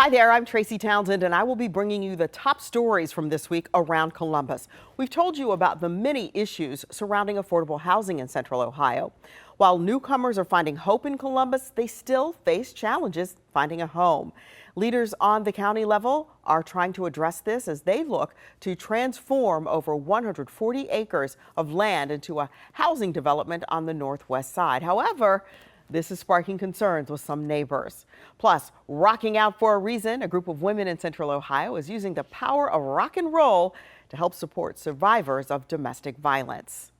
Hi there, I'm Tracy Townsend, and I will be bringing you the top stories from this week around Columbus. We've told you about the many issues surrounding affordable housing in Central Ohio. While newcomers are finding hope in Columbus, they still face challenges finding a home. Leaders on the county level are trying to address this as they look to transform over 140 acres of land into a housing development on the northwest side. However, this is sparking concerns with some neighbors. Plus, rocking out for a reason, a group of women in Central Ohio is using the power of rock and roll to help support survivors of domestic violence.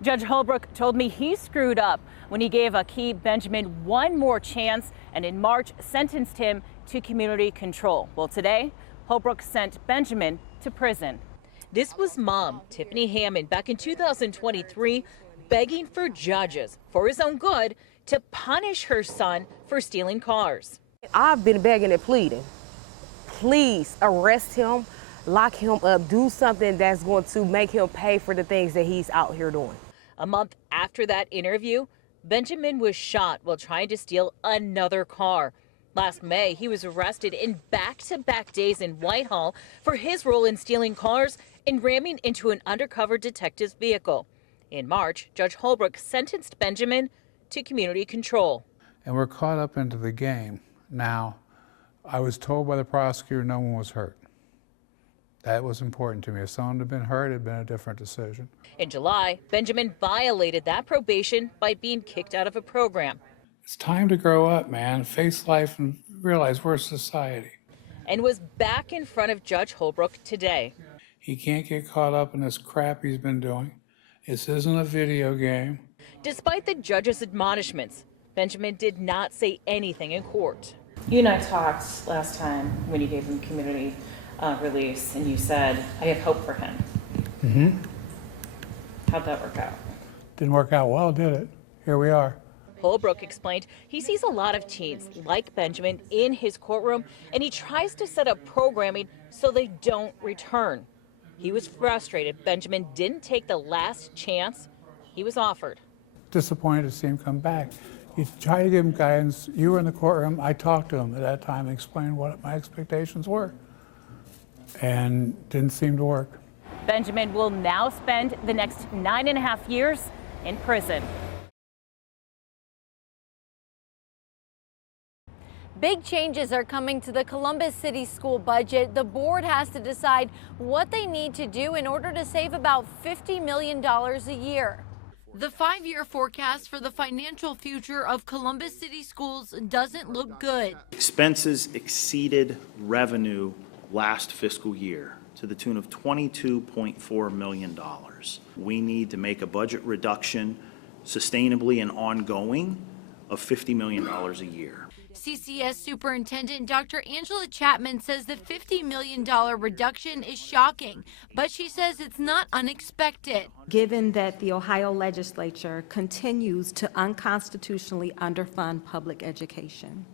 Judge Holbrook told me he screwed up when he gave Akeem Benjamin one more chance and in March sentenced him to community control. Well, today, Holbrook sent Benjamin to prison. This was Mom, Tiffany Hammond, back in 2023, begging for judges, for his own good, to punish her son for stealing cars. I've been begging and pleading. Please arrest him, lock him up, do something that's going to make him pay for the things that he's out here doing. A month after that interview, Benjamin was shot while trying to steal another car. Last May, he was arrested in back-to-back days in Whitehall for his role in stealing cars and ramming into an undercover detective's vehicle. In March, Judge Holbrook sentenced Benjamin to community control. And we're caught up into the game. Now, I was told by the prosecutor no one was hurt. That was important to me. If someone had been hurt, it had been a different decision. In July, Benjamin violated that probation by being kicked out of a program. It's time to grow up, man. Face life and realize we're a society. And was back in front of Judge Holbrook today. He can't get caught up in this crap he's been doing. This isn't a video game. Despite the judge's admonishments, Benjamin did not say anything in court. You and I talked last time when you gave him community release, and you said, I have hope for him. Mm-hmm. How'd that work out? Didn't work out well, did it? Here we are. Holbrook explained he sees a lot of teens like Benjamin in his courtroom, and he tries to set up programming so they don't return. He was frustrated Benjamin didn't take the last chance he was offered. Disappointed to see him come back. You try to give him guidance. You were in the courtroom. I talked to him at that time and explained what my expectations were. And didn't seem to work. Benjamin will now spend the next 9.5 years in prison. Big changes are coming to the Columbus City School budget. The board has to decide what they need to do in order to save about $50 million a year. The 5-year forecast for the financial future of Columbus City Schools doesn't look good. Expenses exceeded revenue last fiscal year to the tune of $22.4 million. We need to make a budget reduction sustainably and ongoing of $50 million a year. CCS Superintendent Dr. Angela Chapman says the $50 million reduction is shocking, but she says it's not unexpected. Given that the Ohio legislature continues to unconstitutionally underfund public education,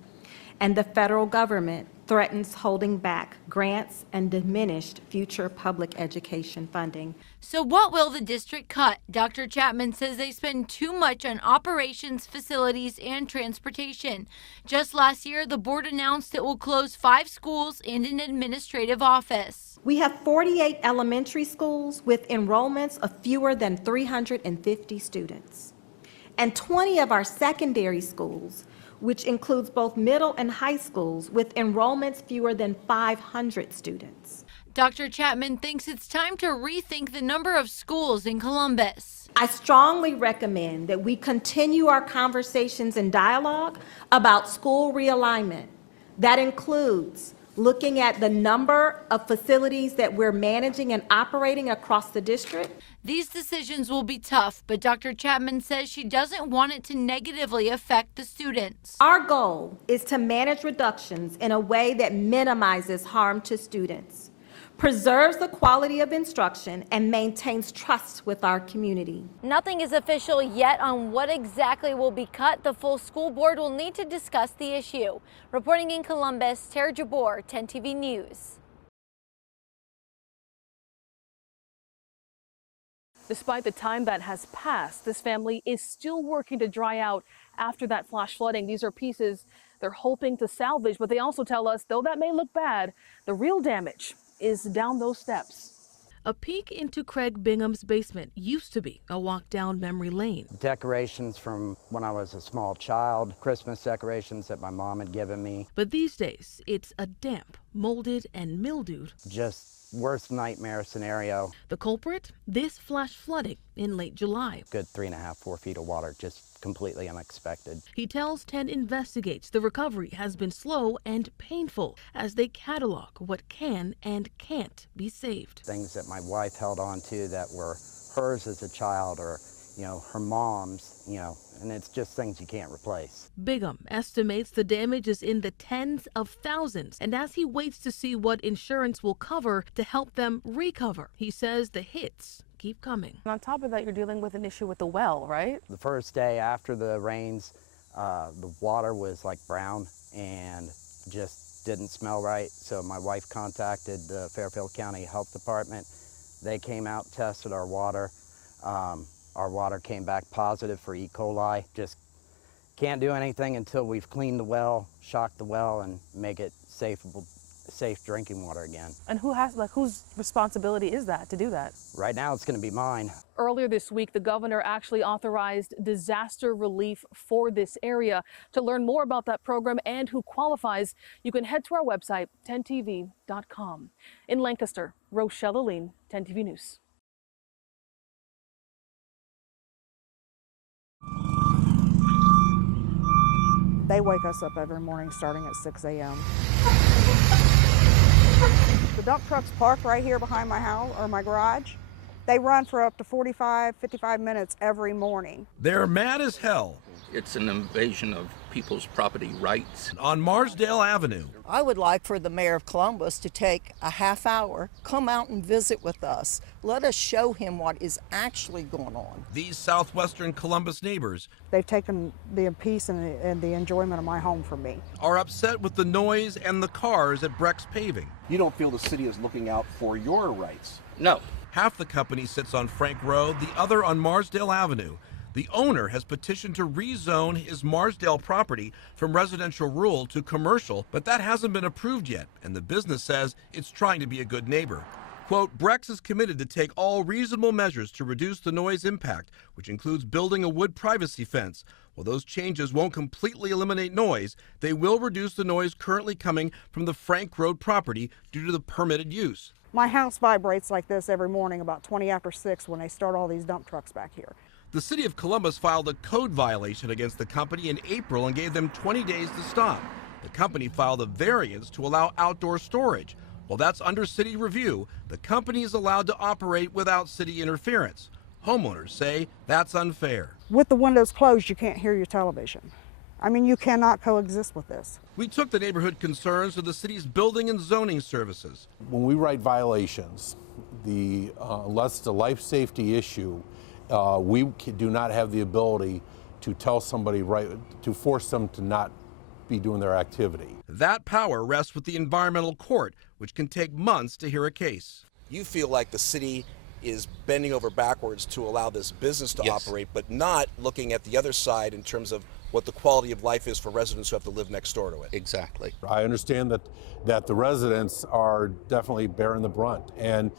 and the federal government threatens holding back grants and diminished future public education funding. So what will the district cut? Dr. Chapman says they spend too much on operations, facilities, and transportation. Just last year, the board announced it will close 5 schools and an administrative office. We have 48 elementary schools with enrollments of fewer than 350 students, and 20 of our secondary schools, which includes both middle and high schools, with enrollments fewer than 500 students. Dr. Chapman thinks it's time to rethink the number of schools in Columbus. I strongly recommend that we continue our conversations and dialogue about school realignment. That includes looking at the number of facilities that we're managing and operating across the district. These decisions will be tough, but Dr. Chapman says she doesn't want it to negatively affect the students. Our goal is to manage reductions in a way that minimizes harm to students, preserves the quality of instruction, and maintains trust with our community. Nothing is official yet on what exactly will be cut. The full school board will need to discuss the issue. Reporting in Columbus, Tara Jabor, 10 TV News. Despite the time that has passed, this family is still working to dry out after that flash flooding. These are pieces they're hoping to salvage, but they also tell us, though that may look bad, the real damage is down those steps. A peek into Craig Bingham's basement used to be a walk down memory lane. Decorations from when I was a small child, Christmas decorations that my mom had given me. But these days, it's a damp, molded, and mildewed. Just worst nightmare scenario. The culprit? This flash flooding in late July. Good 3.5, 4 feet of water, just completely unexpected. He tells 10 investigates the recovery has been slow and painful as they catalog what can and can't be saved. Things that my wife held on to that were hers as a child, or her mom's, and it's just things you can't replace. Bigham estimates the damage is in the tens of thousands, and as he waits to see what insurance will cover to help them recover, he says the hits keep coming. On top of that, you're dealing with an issue with the well, right? The first day after the rains, the water was like brown and just didn't smell right. So my wife contacted the Fairfield County Health Department. They came out, tested our water. Our water came back positive for E. coli. Just can't do anything until we've cleaned the well, shocked the well, and make it safe drinking water again. And whose responsibility is that to do that? Right now it's going to be mine. Earlier this week, the governor actually authorized disaster relief for this area. To learn more about that program and who qualifies, you can head to our website, 10tv.com. In Lancaster, Rochelle Aline, 10TV News. They wake us up every morning starting at 6 a.m. The dump trucks park right here behind my house or my garage. They run for up to 45, 55 minutes every morning. They're mad as hell. It's an invasion of people's property rights. On Marsdale Avenue. I would like for the mayor of Columbus to take a half hour, come out and visit with us. Let us show him what is actually going on. These southwestern Columbus neighbors, they've taken the peace and the enjoyment of my home from me. Are upset with the noise and the cars at Brecks Paving. You don't feel the city is looking out for your rights? No. Half the company sits on Frank Road, the other on Marsdale Avenue. The owner has petitioned to rezone his Marsdale property from residential rural to commercial, but that hasn't been approved yet, and the business says it's trying to be a good neighbor. Quote, Brecks is committed to take all reasonable measures to reduce the noise impact, which includes building a wood privacy fence. While those changes won't completely eliminate noise, they will reduce the noise currently coming from the Frank Road property due to the permitted use. My house vibrates like this every morning about 20 after 6 when they start all these dump trucks back here. The city of Columbus filed a code violation against the company in April and gave them 20 days to stop. The company filed a variance to allow outdoor storage. While that's under city review, the company is allowed to operate without city interference. Homeowners say that's unfair. With the windows closed, you can't hear your television. I mean, you cannot coexist with this. We took the neighborhood concerns to the city's building and zoning services. When we write violations, unless it's a life safety issue, we do not have the ability to tell somebody, to force them to not be doing their activity. That power rests with the environmental court, which can take months to hear a case. You feel like the city is bending over backwards to allow this business to operate, but not looking at the other side in terms of what the quality of life is for residents who have to live next door to it. Exactly. I understand that the residents are definitely bearing the brunt, and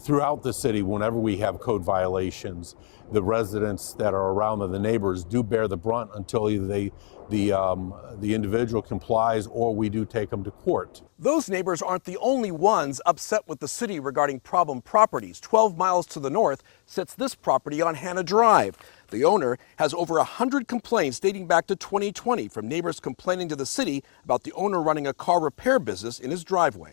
throughout the city, whenever we have code violations, the residents that are around the neighbors do bear the brunt until either the individual complies or we do take them to court. Those neighbors aren't the only ones upset with the city regarding problem properties. 12 miles to the north sits this property on Hannah Drive. The owner has over 100 complaints dating back to 2020 from neighbors complaining to the city about the owner running a car repair business in his driveway.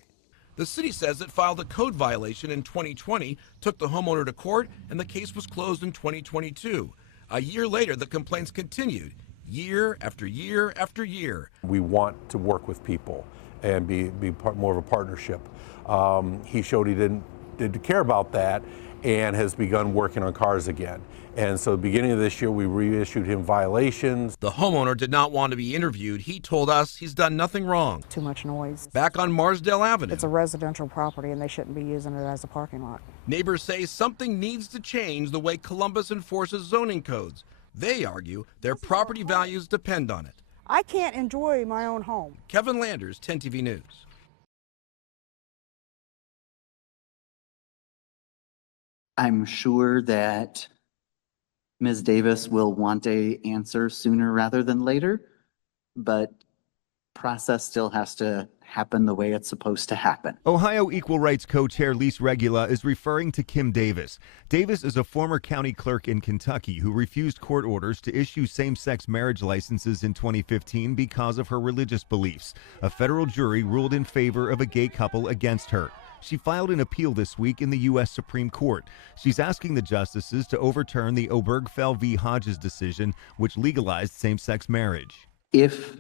The city says it filed a code violation in 2020, took the homeowner to court, and the case was closed in 2022. A year later, the complaints continued, year after year after year. We want to work with people and be more of a partnership. He showed he didn't care about that and has begun working on cars again. And so at the beginning of this year, we reissued him violations. The homeowner did not want to be interviewed. He told us he's done nothing wrong. Too much noise. Back on Marsdale Avenue. It's a residential property and they shouldn't be using it as a parking lot. Neighbors say something needs to change the way Columbus enforces zoning codes. They argue their property values depend on it. I can't enjoy my own home. Kevin Landers, 10 TV News. I'm sure that Ms. Davis will want an answer sooner rather than later, but process still has to happen the way it's supposed to happen. Ohio Equal Rights co-chair Lise Regula is referring to Kim Davis. Davis is a former county clerk in Kentucky who refused court orders to issue same-sex marriage licenses in 2015 because of her religious beliefs. A federal jury ruled in favor of a gay couple against her. She filed an appeal this week in the U.S. Supreme Court. She's asking the justices to overturn the Obergefell v. Hodges decision, which legalized same-sex marriage. If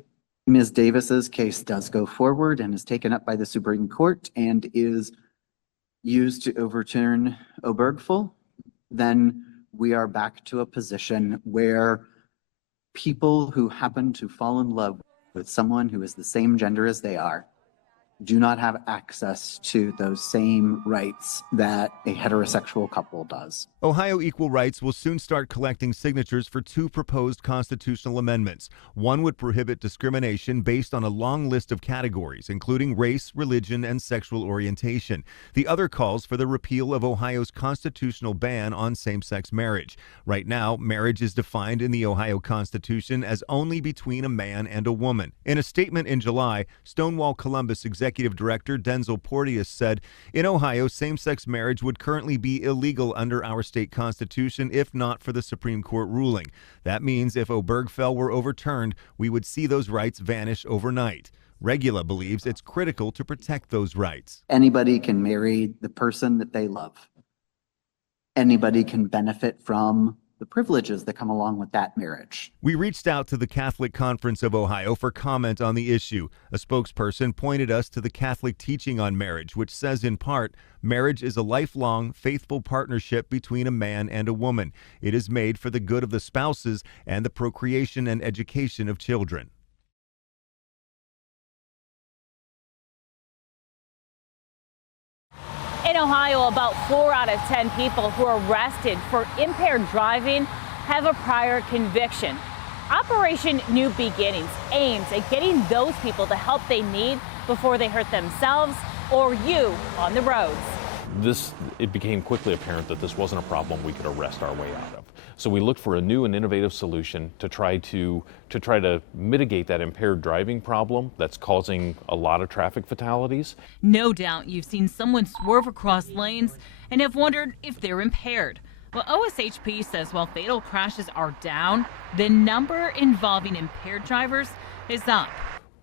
Ms. Davis's case does go forward and is taken up by the Supreme Court and is used to overturn Obergefell, then we are back to a position where people who happen to fall in love with someone who is the same gender as they are do not have access to those same rights that a heterosexual couple does. Ohio Equal Rights will soon start collecting signatures for two proposed constitutional amendments. One would prohibit discrimination based on a long list of categories, including race, religion, and sexual orientation. The other calls for the repeal of Ohio's constitutional ban on same-sex marriage. Right now, marriage is defined in the Ohio Constitution as only between a man and a woman. In a statement in July, Stonewall Columbus Executive Director Denzel Porteous said, in Ohio, same-sex marriage would currently be illegal under our state constitution if not for the Supreme Court ruling. That means if Obergefell were overturned, we would see those rights vanish overnight. Regula believes it's critical to protect those rights. Anybody can marry the person that they love. Anybody can benefit from the privileges that come along with that marriage. We reached out to the Catholic Conference of Ohio for comment on the issue. A spokesperson pointed us to the Catholic teaching on marriage, which says in part, marriage is a lifelong, faithful partnership between a man and a woman. It is made for the good of the spouses and the procreation and education of children. In Ohio, about 4 out of 10 people who are arrested for impaired driving have a prior conviction. Operation New Beginnings aims at getting those people the help they need before they hurt themselves or you on the roads. It became quickly apparent that this wasn't a problem we could arrest our way out of. So we looked for a new and innovative solution to try to mitigate that impaired driving problem that's causing a lot of traffic fatalities. No doubt you've seen someone swerve across lanes and have wondered if they're impaired. Well, OSHP says while fatal crashes are down, the number involving impaired drivers is up.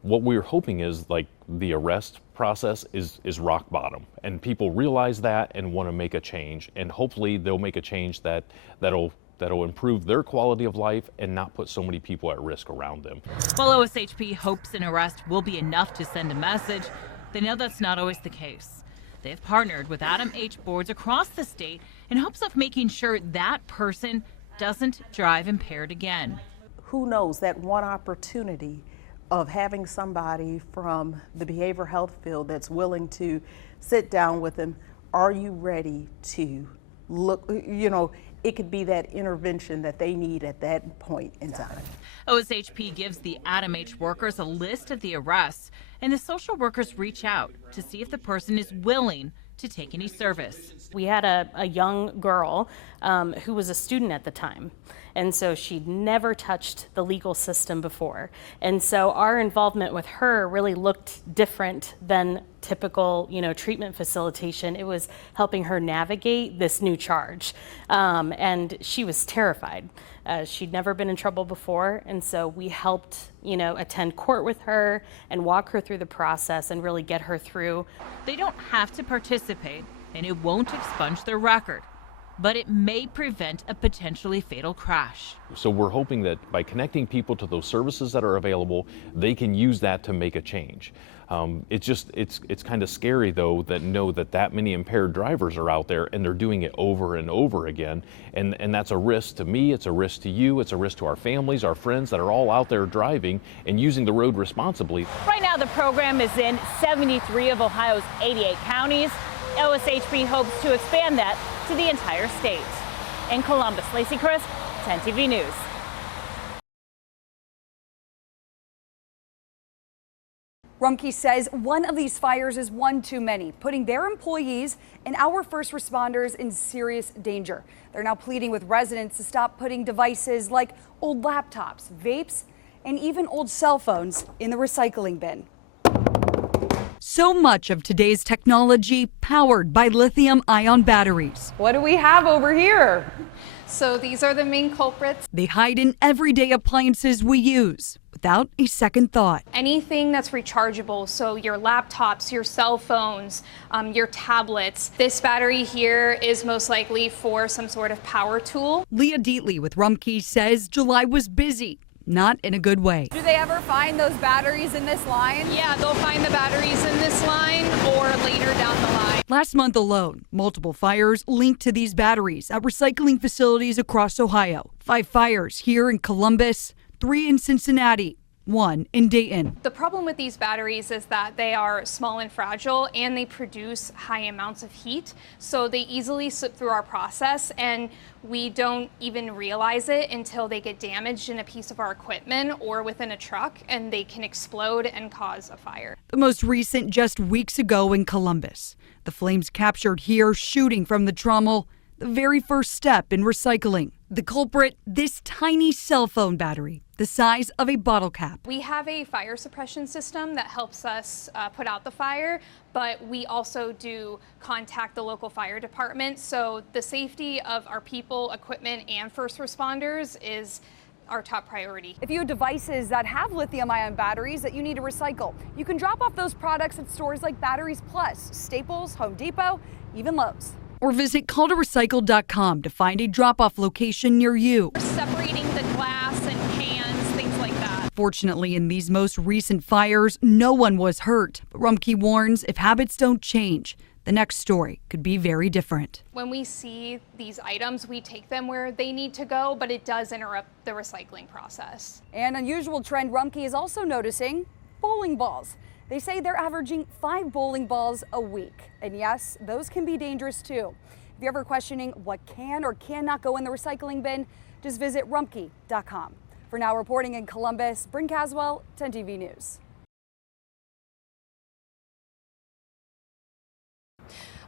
What we're hoping is like the arrest process is rock bottom, and people realize that and want to make a change, and hopefully they'll make a change that'll improve their quality of life and not put so many people at risk around them. While OSHP hopes an arrest will be enough to send a message, they know that's not always the case. They've partnered with Adam H. boards across the state in hopes of making sure that person doesn't drive impaired again. Who knows, that one opportunity of having somebody from the behavioral health field that's willing to sit down with them, are you ready to look, it could be that intervention that they need at that point in time. OSHP gives the Adam H. workers a list of the arrests, and the social workers reach out to see if the person is willing to take any service. We had a young girl who was a student at the time, and so she'd never touched the legal system before. And so our involvement with her really looked different than typical, treatment facilitation. It was helping her navigate this new charge, and she was terrified. She'd never been in trouble before, and so we helped, attend court with her and walk her through the process and really get her through. They don't have to participate, and it won't expunge their record. but it may prevent a potentially fatal crash. So we're hoping that by connecting people to those services that are available, they can use that to make a change. It's kind of scary though that that many impaired drivers are out there and they're doing it over and over again, and that's a risk to me, it's a risk to you, it's a risk to our families, our friends that are all out there driving and using the road responsibly. Right now the program is in 73 of Ohio's 88 counties. OSHB hopes to expand that to the entire state. In Columbus, Lacey Crisp, 10 TV News. Rumpke says one of these fires is one too many, putting their employees and our first responders in serious danger. They're now pleading with residents to stop putting devices like old laptops, vapes, and even old cell phones in the recycling bin. So much of today's technology powered by lithium-ion batteries. What do we have over here? So these are the main culprits. They hide in everyday appliances we use without a second thought. Anything that's rechargeable, so your laptops, your cell phones, your tablets. This battery here is most likely for some sort of power tool. Leah Dietley with Rumpke says July was busy, not in a good way. Do they ever find those batteries in this line? Yeah, they'll find the batteries in this line or later down the line. Last month alone, multiple fires linked to these batteries at recycling facilities across Ohio. 5 fires here in Columbus, 3 in Cincinnati, 1 in Dayton. The problem with these batteries is that they are small and fragile and they produce high amounts of heat. So they easily slip through our process and we don't even realize it until they get damaged in a piece of our equipment or within a truck, and they can explode and cause a fire. The most recent just weeks ago in Columbus. The flames captured here shooting from the trommel, the very first step in recycling. The culprit, this tiny cell phone battery, the size of a bottle cap. We have a fire suppression system that helps us put out the fire, but we also do contact the local fire department. So the safety of our people, equipment, and first responders is our top priority. If you have devices that have lithium-ion batteries that you need to recycle, you can drop off those products at stores like Batteries Plus, Staples, Home Depot, even Lowe's. Or visit calltorecycle.com to find a drop-off location near you. We're separating the glass and cans, things like that. Fortunately, in these most recent fires, no one was hurt. But Rumpke warns if habits don't change, the next story could be very different. When we see these items, we take them where they need to go, but it does interrupt the recycling process. An unusual trend Rumpke is also noticing: bowling balls. They say they're averaging 5 bowling balls a week. And yes, those can be dangerous too. If you're ever questioning what can or cannot go in the recycling bin, just visit rumpke.com. For now, reporting in Columbus, Bryn Caswell, 10 TV News.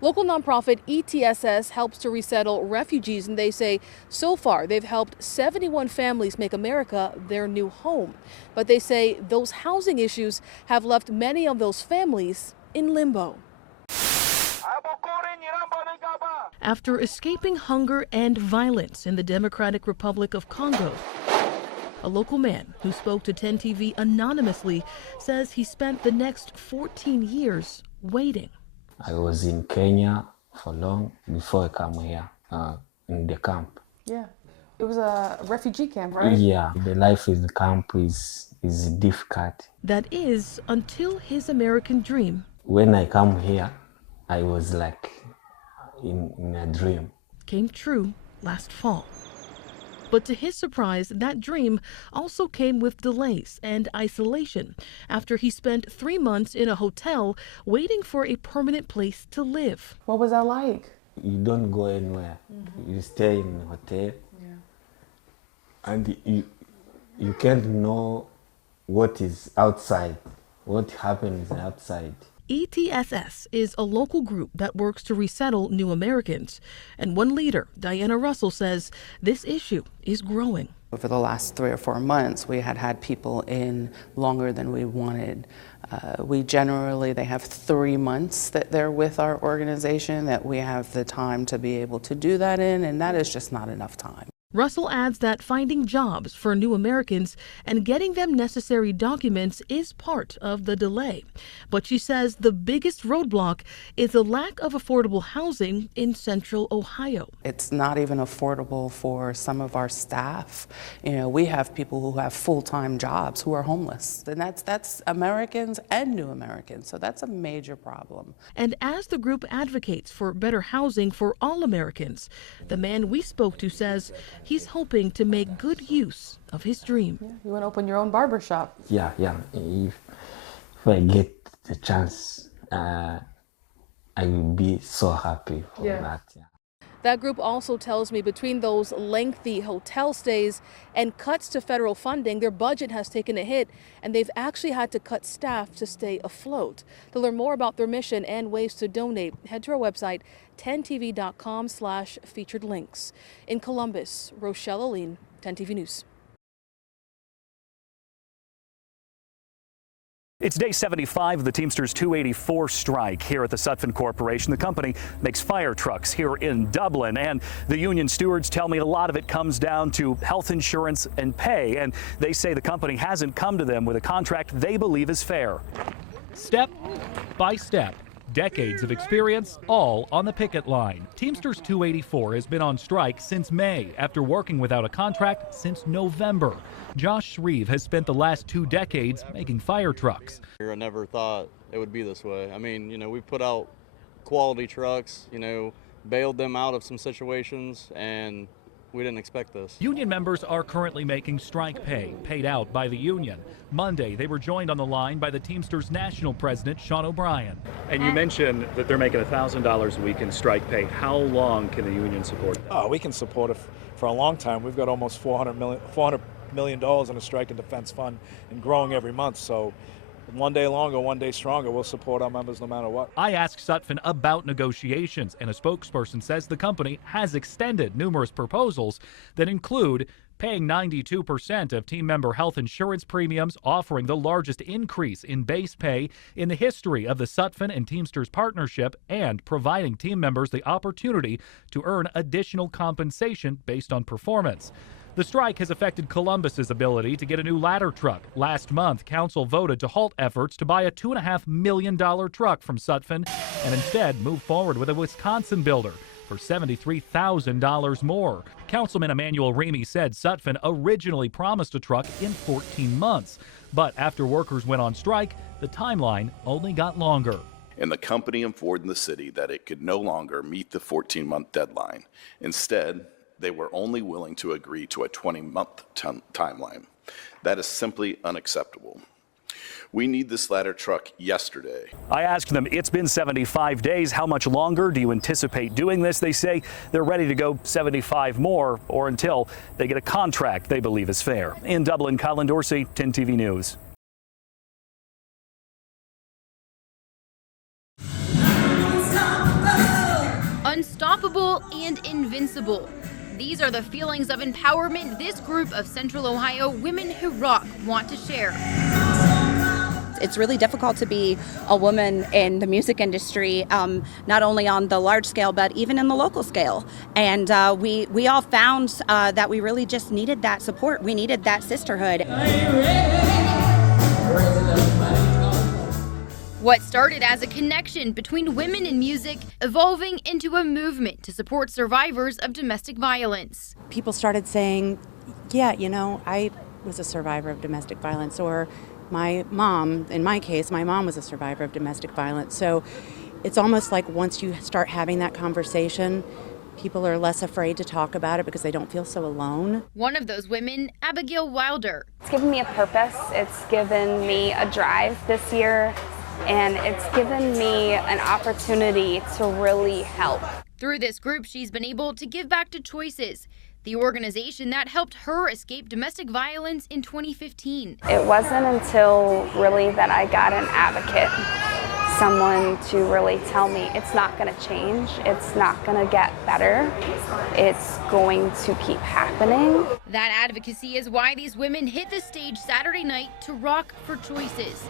Local nonprofit ETSS helps to resettle refugees, and they say so far they've helped 71 families make America their new home. But they say those housing issues have left many of those families in limbo. After escaping hunger and violence in the Democratic Republic of Congo, a local man who spoke to 10 TV anonymously says he spent the next 14 years waiting. I was in Kenya for long before I come here in the camp. Yeah, it was a refugee camp, right? Yeah, the life in the camp is difficult. That is until his American dream. When I come here, I was like in a dream. Came true last fall. But to his surprise, that dream also came with delays and isolation after he spent 3 months in a hotel waiting for a permanent place to live. What was that like? You don't go anywhere. You stay in a hotel. Yeah. And you can't know what is outside, what happens outside. ETSS is a local group that works to resettle new Americans. And one leader, Diana Russell, says this issue is growing. Over the last 3 or 4 months, we had people in longer than we wanted. They have 3 months that they're with our organization, that we have the time to be able to do that in, and that is just not enough time. Russell adds that finding jobs for new Americans and getting them necessary documents is part of the delay. But she says the biggest roadblock is the lack of affordable housing in Central Ohio. It's not even affordable for some of our staff. You know, we have people who have full-time jobs who are homeless, and that's Americans and new Americans, so that's a major problem. And as the group advocates for better housing for all Americans, the man we spoke to says he's hoping to make good use of his dream. You want to open your own barber shop? Yeah. If I get the chance, I will be so happy for that. Yeah. That group also tells me between those lengthy hotel stays and cuts to federal funding, their budget has taken a hit, and they've actually had to cut staff to stay afloat. To learn more about their mission and ways to donate, head to our website, 10tv.com/featured links. In Columbus, Rochelle Aline, 10TV News. It's day 75 of the Teamsters 284 strike here at the Sutphen Corporation. The company makes fire trucks here in Dublin, and the union stewards tell me a lot of it comes down to health insurance and pay, and they say the company hasn't come to them with a contract they believe is fair. Step by step, decades of experience, all on the picket line. Teamsters 284 has been on strike since May after working without a contract since November. Josh Shreve has spent the last 2 decades making fire trucks. I never thought it would be this way. I mean, we put out quality trucks, bailed them out of some situations, and we didn't expect this. Union members are currently making strike pay, paid out by the union. Monday, they were joined on the line by the Teamsters National President, Sean O'Brien. And you mentioned that they're making $1,000 a week in strike pay. How long can the union support that? Oh, we can support it for a long time. We've got almost $400 million in a strike and defense fund and growing every month. So one day longer, one day stronger, we'll support our members no matter what. I asked Sutphen about negotiations, and a spokesperson says the company has extended numerous proposals that include paying 92% of team member health insurance premiums, offering the largest increase in base pay in the history of the Sutphen and Teamsters partnership, and providing team members the opportunity to earn additional compensation based on performance. The strike has affected Columbus's ability to get a new ladder truck. Last month, council voted to halt efforts to buy a $2.5 million truck from Sutphen and instead move forward with a Wisconsin builder for $73,000 more. Councilman Emmanuel Remy said Sutphen originally promised a truck in 14 months. But after workers went on strike, the timeline only got longer. And the company informed the city that it could no longer meet the 14-month deadline. Instead, they were only willing to agree to a 20-month timeline. That is simply unacceptable. We need this ladder truck yesterday. I asked them, it's been 75 days. How much longer do you anticipate doing this? They say they're ready to go 75 more, or until they get a contract they believe is fair. In Dublin, Colin Dorsey, 10TV News. Unstoppable and invincible. These are the feelings of empowerment this group of Central Ohio women who rock want to share. It's really difficult to be a woman in the music industry, not only on the large scale, but even in the local scale. And we all found that we really just needed that support. We needed that sisterhood. What started as a connection between women in music, evolving into a movement to support survivors of domestic violence. People started saying, yeah, I was a survivor of domestic violence, or my mom, in my case, my mom was a survivor of domestic violence. So it's almost like once you start having that conversation, people are less afraid to talk about it because they don't feel so alone. One of those women, Abigail Wilder. It's given me a purpose. It's given me a drive this year, and it's given me an opportunity to really help. Through this group, she's been able to give back to Choices, the organization that helped her escape domestic violence in 2015. It wasn't until really that I got an advocate, someone to really tell me it's not going to change, it's not going to get better, it's going to keep happening. That advocacy is why these women hit the stage Saturday night to rock for Choices.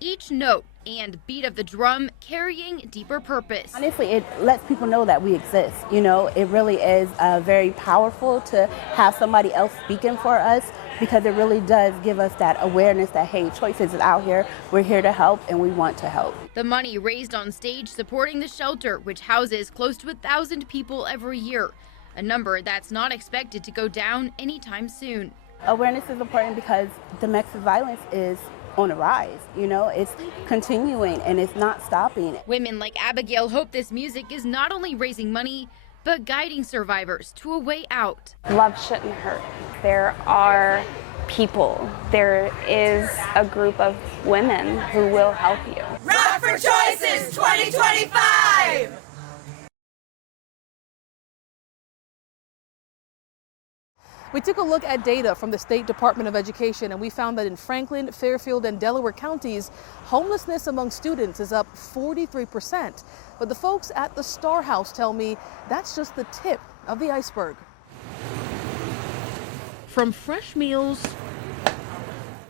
Each note and beat of the drum carrying deeper purpose. Honestly, it lets people know that we exist. You know, it really is very powerful to have somebody else speaking for us, because it really does give us that awareness that, hey, Choices is out here, we're here to help, and we want to help. The money raised on stage supporting the shelter, which houses close to 1,000 people every year, a number that's not expected to go down anytime soon. Awareness is important because domestic violence is on a rise. You know, it's continuing and it's not stopping. Women like Abigail hope this music is not only raising money, but guiding survivors to a way out. Love shouldn't hurt. There are people, there is a group of women who will help you. Rock for Choices 2025! We took a look at data from the State Department of Education, and we found that in Franklin, Fairfield, and Delaware counties, homelessness among students is up 43%. But the folks at the Starhouse tell me that's just the tip of the iceberg. From fresh meals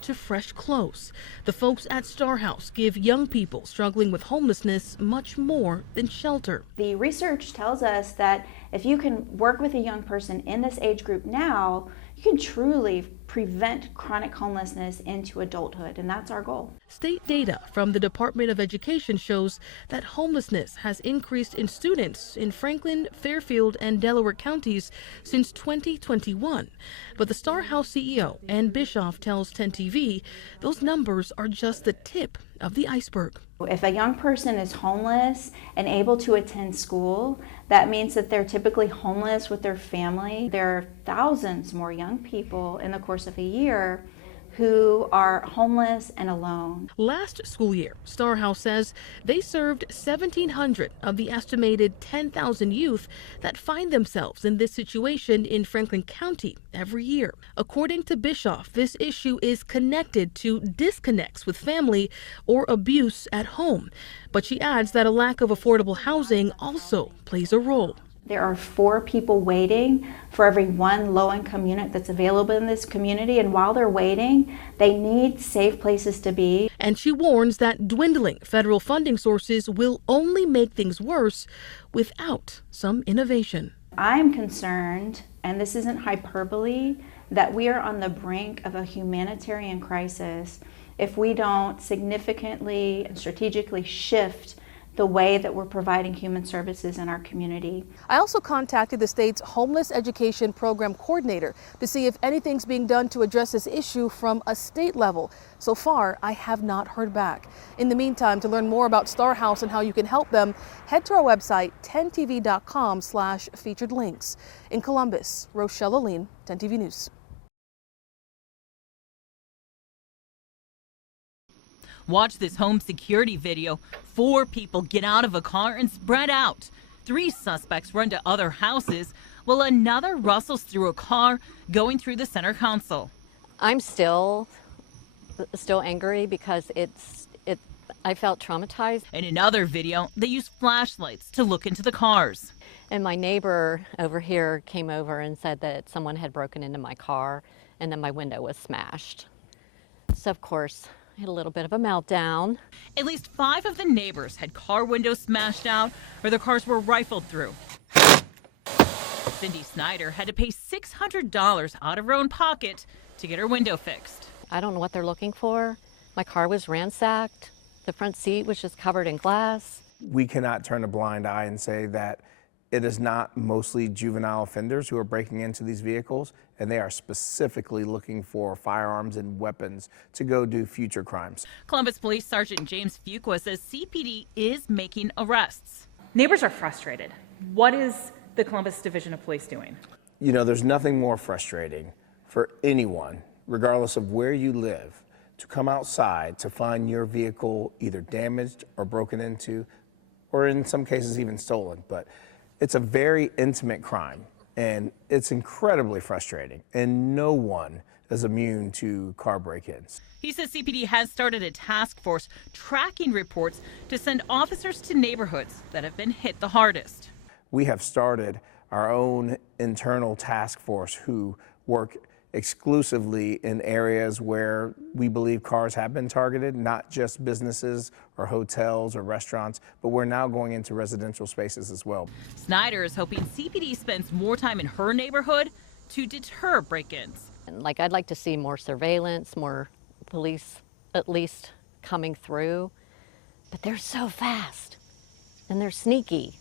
to fresh clothes, the folks at Starhouse give young people struggling with homelessness much more than shelter. The research tells us that if you can work with a young person in this age group now, you can truly prevent chronic homelessness into adulthood, and that's our goal. State data from the Department of Education shows that homelessness has increased in students in Franklin, Fairfield, and Delaware counties since 2021. But the Starhouse CEO, Ann Bischoff, tells 10 TV those numbers are just the tip of the iceberg. If a young person is homeless and able to attend school, that means that they're typically homeless with their family. There are thousands more young people in the course of a year who are homeless and alone. Last school year, Starhouse says they served 1,700 of the estimated 10,000 youth that find themselves in this situation in Franklin County every year. According to Bischoff, this issue is connected to disconnects with family or abuse at home. But she adds that a lack of affordable housing also plays a role. There are 4 people waiting for every 1 low-income unit that's available in this community, and while they're waiting, they need safe places to be. And she warns that dwindling federal funding sources will only make things worse without some innovation. I'm concerned, and this isn't hyperbole, that we are on the brink of a humanitarian crisis if we don't significantly and strategically shift the way that we're providing human services in our community. I also contacted the state's homeless education program coordinator to see if anything's being done to address this issue from a state level. So far, I have not heard back. In the meantime, to learn more about Starhouse and how you can help them, head to our website, 10tv.com/featured links. In Columbus, Rochelle Aline, 10 TV News. Watch this home security video. 4 people get out of a car and spread out. 3 suspects run to other houses, while another rustles through a car going through the center console. I'm still angry because I felt traumatized. In another video, they use flashlights to look into the cars. And my neighbor over here came over and said that someone had broken into my car and then my window was smashed. So of course, I had a little bit of a meltdown. At least 5 of the neighbors had car windows smashed out or their cars were rifled through. Cindy Snyder had to pay $600 out of her own pocket to get her window fixed. I don't know what they're looking for. My car was ransacked. The front seat was just covered in glass. We cannot turn a blind eye and say that it is not mostly juvenile offenders who are breaking into these vehicles, and they are specifically looking for firearms and weapons to go do future crimes. Columbus Police Sergeant James Fuqua says CPD is making arrests. Neighbors are frustrated. What is the Columbus Division of Police doing? You know, there's nothing more frustrating for anyone, regardless of where you live, to come outside to find your vehicle either damaged or broken into, or in some cases even stolen. But it's a very intimate crime, and it's incredibly frustrating, and no one is immune to car break-ins. He says CPD has started a task force tracking reports to send officers to neighborhoods that have been hit the hardest. We have started our own internal task force who work exclusively in areas where we believe cars have been targeted, not just businesses or hotels or restaurants, but we're now going into residential spaces as well. Snyder is hoping CPD spends more time in her neighborhood to deter break-ins. Like, I'd like to see more surveillance, more police at least coming through, but they're so fast and they're sneaky.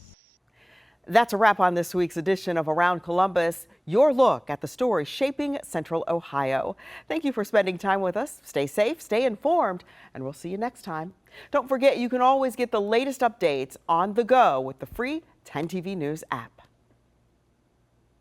That's a wrap on this week's edition of Around Columbus, your look at the stories shaping Central Ohio. Thank you for spending time with us. Stay safe, stay informed, and we'll see you next time. Don't forget, you can always get the latest updates on the go with the free 10 TV News app.